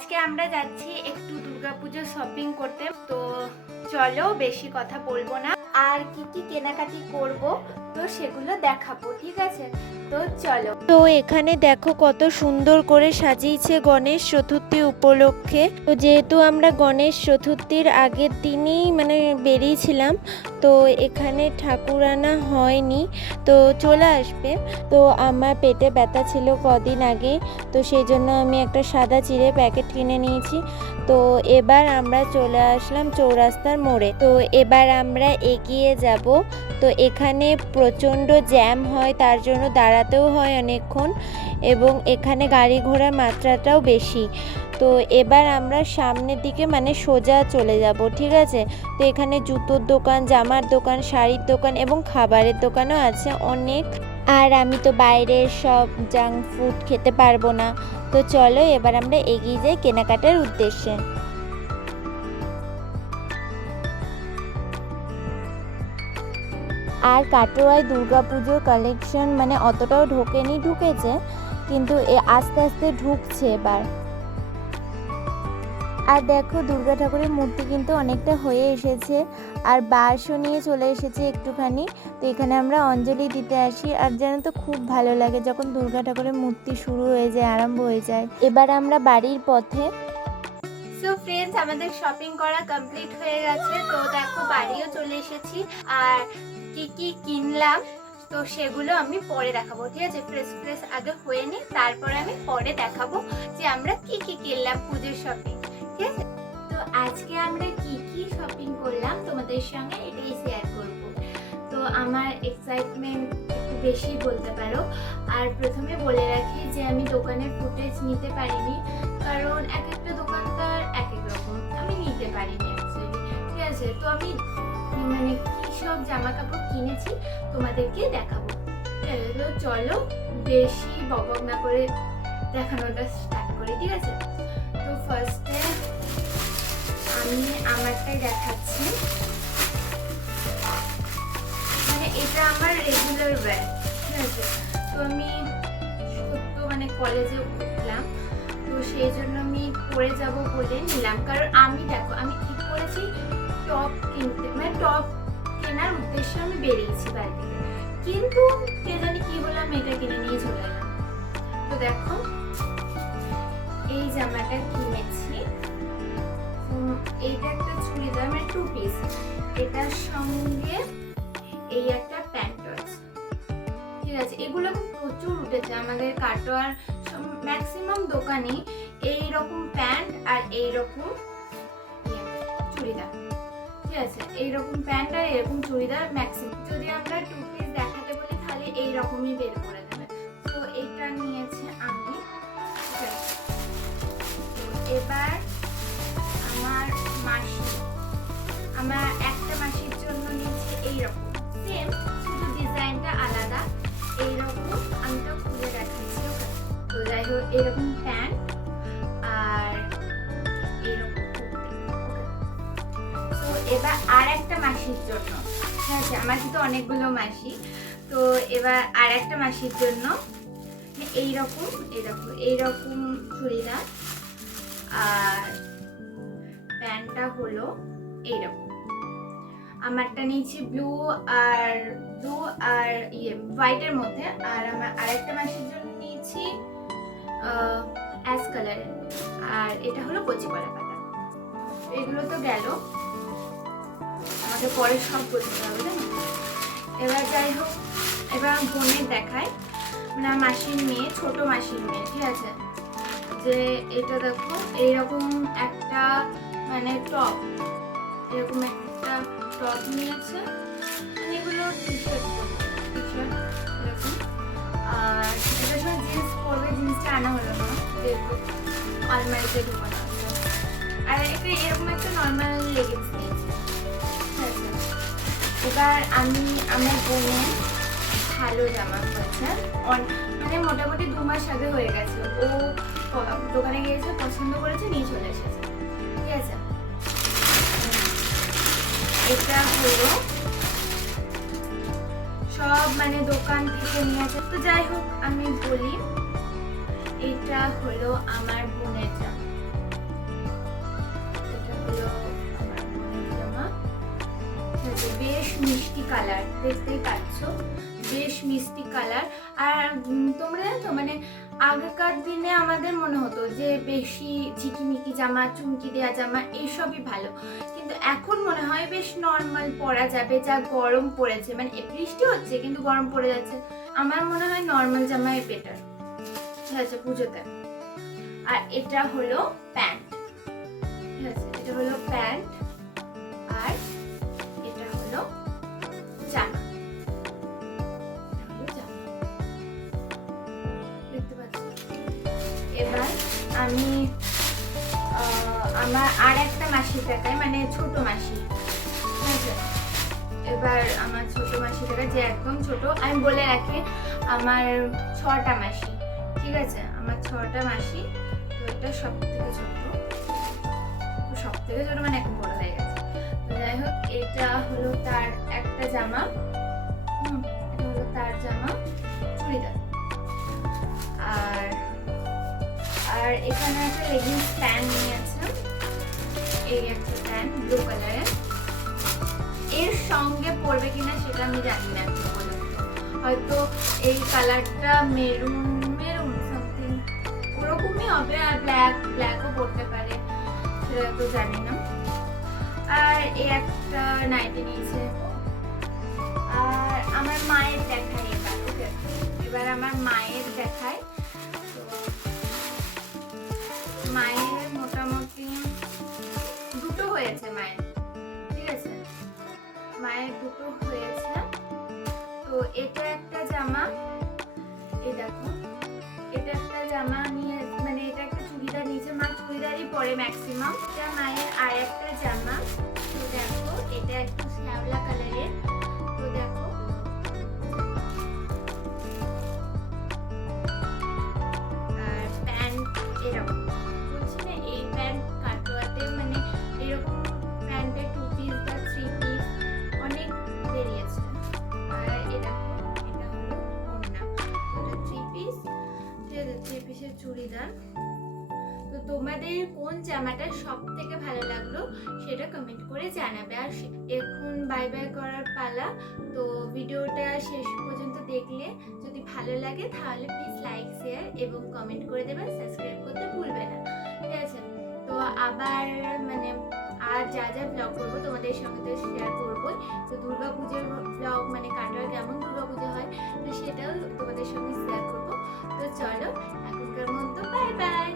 আজকে আমরা যাচ্ছি একটু দুর্গাপুজো শপিং করতে তো চলো বেশি কথা বলব না। আর কি কি কেনাকাটি করব, তো সেগুলো দেখাবো, ঠিক আছে? তো চলো। তো এখানে দেখো কত সুন্দর করে সাজিয়েছে গণেশ চতুর্থী উপলক্ষে। তো যেহেতু আমরা গণেশ চতুর্থীর আগের দিনই মানে বেরিয়েছিলাম, তো এখানে ঠাকুর আনা হয়নি, তো চলে আসবে। তো আমার পেটে ব্যথা ছিল কদিন আগে, তো সেই জন্য আমি একটা সাদা চিড়ে প্যাকেট কিনে নিয়েছি। তো এবার আমরা চলে আসলাম চৌরাস্তার মোড়ে। তো এবার আমরা এগিয়ে যাব। তো এখানে প্রচণ্ড জ্যাম হয়, তার জন্য দাঁড়াতেও হয় অনেকক্ষণ এবং এখানে গাড়ি ঘোড়ার মাত্রাটাও বেশি। তো এবার আমরা সামনের দিকে মানে সোজা চলে যাব, ঠিক আছে? তো এখানে জুতোর দোকান, জামার দোকান, শাড়ির দোকান এবং খাবারের দোকানও আছে অনেক। আর আমি তো বাইরের সব জাঙ্ক ফুড খেতে পারব না। তো চলো, এবার আমরা এগিয়ে যাই কেনাকাটার উদ্দেশ্যে। আর কাটোয়ায় দুর্গাপুজোর কালেকশন মানে অতটাও ঢোকেনি, ঢুকেছে, কিন্তু এ আস্তে আস্তে ঢুকছে এবার। আর দেখো দুর্গা ঠাকুরের মূর্তি কিন্তু অনেকটা হয়ে এসেছে আর বাঁশও নিয়ে চলে এসেছে একটুখানি। তো এখানে আমরা অঞ্জলি দিতে আসি আর যেন তো খুব ভালো লাগে যখন দুর্গা ঠাকুরের মূর্তি শুরু হয়ে যায়, আরম্ভ হয়ে যায়। এবার আমরা বাড়ির পথে। সো ফ্রেন্ডস আমাদের শপিং করা কমপ্লিট হয়ে গেছে। তো দেখো বাড়িও চলে এসেছি আর কি কি কিনলাম, তো সেগুলো আমি পরে দেখাবো, ঠিক আছে? ফ্রেশ ফ্রেশ আগে হয়ে নি তারপর আমি পরে দেখাবো যে আমরা কি কি কিনলাম পুজোর শপিং ঠিক তো আজকে আমরা কি কি শপিং করলাম তোমাদের সঙ্গে এটাই শেয়ার করব। তো আমার এক্সাইটমেন্ট একটু বেশি বলতে পারো। আর প্রথমে বলে রাখি যে আমি দোকানের ফুটেজ নিতে পারিনি, কারণ এক একটা দোকানদার এক এক রকম। আমি নিতে পারিনি অ্যাকচুয়ালি ঠিক আছে? তো আমি মানে কী সব জামা কাপড় কিনেছি তোমাদেরকে দেখাবো। তো চলো বেশি বকবক না করে দেখানোটা স্টার্ট করি, ঠিক আছে? তো ফার্স্টে আমি আমারটাই দেখাচ্ছি। মানে এটা আমার রেগুলার ওয়্যার ঠিক আছে? তো আমি সত্য মানে কলেজে উঠলাম, তো সেই জন্য আমি পরে যাব বলে নিলাম। কারণ আমি দেখো, আমি ঠিক করেছি টপ কিনতে মানে টপ কেনার উদ্দেশ্যে আমি বেরিয়েছি বাড়ি কিন্তু কে জানি কি হলো এটা কিনে নিয়ে চলে তো দেখো, এই জামাটা কিনেছি। এইটা একটা চুড়িদার মানে টু পিস এটার সঙ্গে এই একটা প্যান্ট আছে ঠিক আছে এগুলো প্রচুর উঠেছে। আমাদের কাটোয়ার ম্যাক্সিমাম দোকানে এই রকম প্যান্ট আর এই রকম ইয়ে, চুড়িদার। ঠিক আছে এই রকম প্যান্ট আর এরকম চুড়িদার ম্যাক্সিমাম যদি আমরা টু পিস দেখাতে বলি তাহলে এই রকমই বের করে দেবে। তো এইটা নিয়েছে আমি। এবার মাসি। আমার একটা মাসির জন্য নিয়েছে এইরকম। সেম শুধু ডিজাইনটা আলাদা। এইরকম আমি তো খুলে দেখাচ্ছি তো যাই হোক এরকম প্যান্ট আর এরকম তো এবার আর একটা মাসির জন্য। ঠিক আছে, আমার কিন্তু অনেকগুলো মাসি। তো এবার আর একটা মাসির জন্য এইরকম এরকম এইরকম চুড়িদার আর প্যান্টটা হলো এইরকম। আমারটা নিয়েছি ব্লু আর ব্লু আর ইয়ে হোয়াইটের মধ্যে। আর আমার আরেকটা মাসের জন্য নিয়েছি অ্যাশ কালারের। আর এটা হলো কচি কলা পাতা। এগুলো তো গেল। আমাকে পরে সব করতে হবে জানো এবার যাই হোক, এবার বোনের দেখায় মানে মাসির মেয়ে, ছোট মাসির মেয়ে, ঠিক আছে? যে এটা দেখো, এইরকম একটা মানে টপ। এরকম একটা টপ নিয়েছে। এগুলো টি শার্ট এরকম। আর এটার সঙ্গে জিন্স পরবে জিন্সটা আনা হলো না। যেহেতু আলমারিতে ঢুকানো আর একটা এরকম একটা নর্মাল লেগিংস নিয়েছি। আছে এবার আমি, আমার বোনের ভালো জামা হয়েছে মানে মোটামুটি দু মাস আগে হয়ে গেছে। ও দোকানে গিয়েছে, পছন্দ করেছে, নিয়ে চলে এসেছে। ঠিক আছে? এটা হলো সব মানে দোকান থেকে নিয়ে আসে। তো যাই হোক, আমি বলি, এটা হলো আমার বোনের জামা। বেশ মিষ্টি কালার, দেখতেই পাচ্ছ, বেশ মিষ্টি কালার। আর তোমরা তো মানে আগেকার দিনে আমাদের মনে হতো যে বেশি ঝিকিমিকি জামা, চুমকি দেওয়া জামা এইসবই ভালো। কিন্তু এখন মনে হয় বেশ নর্মাল পরা যাবে, যা গরম পড়েছে। মানে বৃষ্টি হচ্ছে, কিন্তু গরম পড়ে যাচ্ছে। আমার মনে হয় নর্মাল জামাই বেটার ঠিক আছে, পুজোতে। আর এটা হলো প্যান্ট। ঠিক আছে, এটা হলো প্যান্ট আর আমি আমার আর একটা মাসির টাকায় মানে ছোট মাসি। ঠিক আছে? এবার আমার ছোট মাসি টাকা যে একদম ছোট আমি বলে রাখি আমার ছটা মাসি। ঠিক আছে? আমার ছটা মাসি তো এটা সব থেকে ছোট। সব থেকে ছোট মানে এখন বড় হয়ে গেছে। যাই হোক এটা হলো তার একটা জামা। হুম, এটা হলো তার জামা চুড়িদার। আর আর এখানে একটা লেগিংস প্যান্ট নিয়েছে এই একটা প্যান্ট ব্লু কালারের এর সঙ্গে পরবে কিনা সেটা আমি জানি না হয়তো এই কালারটা মেরুন মেরুন সামথিং ওরকমই হবে আর ব্ল্যাক ব্ল্যাকও পরতে পারে, সেটা তো জানি না। আর এই একটা নাইটি নিয়েছে। আর আমার মায়ের দেখাই এবার ওকে এবার আমার মায়ের দেখায়। মায়ের মোটামুটি দুটো হয়েছে মায়ের ঠিক আছে? মায়ের দুটো হয়েছে। তো এটা একটা জামা, এই দেখো, এটা একটা জামা নিয়ে মানে এটা একটা চুড়িদার নিচে মা চুড়িদারই পরে ম্যাক্সিমাম এটা মায়ের আর একটা জামা তো দেখো, এটা একটু শ্যাওলা কালারের আপনাদের কোন জামাটা সব থেকে ভালো লাগল সেটা কমেন্ট করে জানাবে। আর এখন বাই বাই করার পালা। তো ভিডিওটা শেষ পর্যন্ত দেখলে যদি ভালো লাগে তাহলে প্লিজ লাইক শেয়ার এবং কমেন্ট করে দেবে সাবস্ক্রাইব করতে ভুলবে না। ঠিক আছে? তো আবার মানে আর যা যা ব্লগ করব তোমাদের সঙ্গে তো শেয়ার করবোই। তো দুর্গা পুজোর ব্লগ মানে কাটার কেমন দুর্গা পুজো হয় তো সেটাও তোমাদের সঙ্গে শেয়ার করব। তো চলো, এখনকার মতো বাই বাই